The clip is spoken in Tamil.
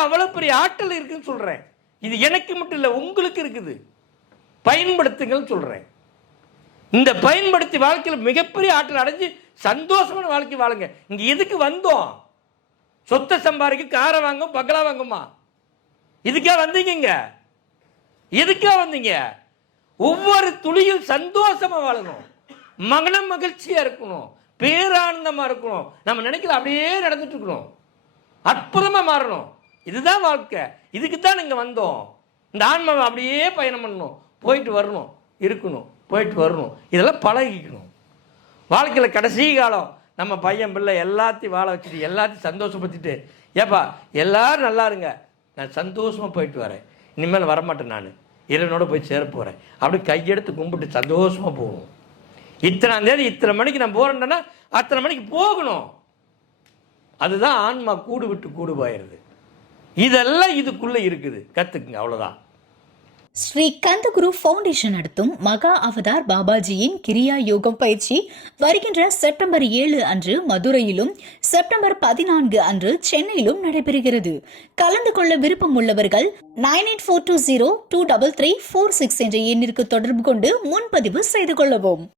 அவ்வளவு பெரிய ஆற்றல் இருக்குன்னு சொல்றேன். இது எனக்கு மட்டும் இல்லை, உங்களுக்கு இருக்குது. பயன்படுத்துங்கள் சொல்றேன். இந்த பயன்படுத்தி வாழ்க்கையில் மிகப்பெரிய ஆற்றல் அடைஞ்சு சந்தோஷமான வாழ்க்கை வாழுங்க. இங்க எதுக்கு வந்தோம்? சொத்தை சம்பாதிக்க, காரை வாங்கும், பங்களா வாங்குமா? இதுக்கா வந்தீங்க? எதுக்கா வந்தீங்க? ஒவ்வொரு துளியில் சந்தோஷமா வாழணும், மகனம் மகிழ்ச்சியா இருக்கணும், பேரானந்தமா இருக்கணும். நம்ம நினைக்கல அப்படியே நடந்துட்டு இருக்கணும், அற்புதமா மாறணும். இதுதான் வாழ்க்கை. இதுக்கு தான் நீங்க வந்தோம். இந்த ஆன்மாவை அப்படியே பயணம் பண்ணணும், போயிட்டு வரணும், இருக்கணும், போயிட்டு வரணும். இதெல்லாம் பழகிக்கணும். வாழ்க்கையில் கடைசி காலம் நம்ம பையன் பிள்ளை எல்லாத்தையும் வாழ வச்சுட்டு எல்லாத்தையும் சந்தோஷப்படுத்திட்டு, ஏப்பா எல்லாரும் நல்லா இருங்க, நான் சந்தோஷமாக போயிட்டு வரேன், இனிமேல் வரமாட்டேன், நான் இறைவனோட போய் சேர போகிறேன், அப்படி கையெடுத்து கும்பிட்டு சந்தோஷமாக போகணும். இத்தனாம் தேதி இத்தனை மணிக்கு நான் போகிறேன்னா அத்தனை மணிக்கு போகணும். அதுதான் ஆன்மா கூடு விட்டு கூடு போயிடுது. இதெல்லாம் இதுக்குள்ளே இருக்குது, கற்றுக்குங்க, அவ்வளோதான். ஸ்ரீ கந்தகுரு ஃபவுண்டேஷன் நடத்தும் மகா அவதார் பாபாஜியின் கிரியா யோகம் பயிற்சி வருகின்ற செப்டம்பர் 7 அன்று மதுரையிலும், செப்டம்பர் 14 அன்று சென்னையிலும் நடைபெறுகிறது. கலந்து கொள்ள விருப்பம் உள்ளவர்கள் 9842023346 என்ற எண்ணிற்கு தொடர்பு கொண்டு முன்பதிவு செய்து கொள்ளவும்.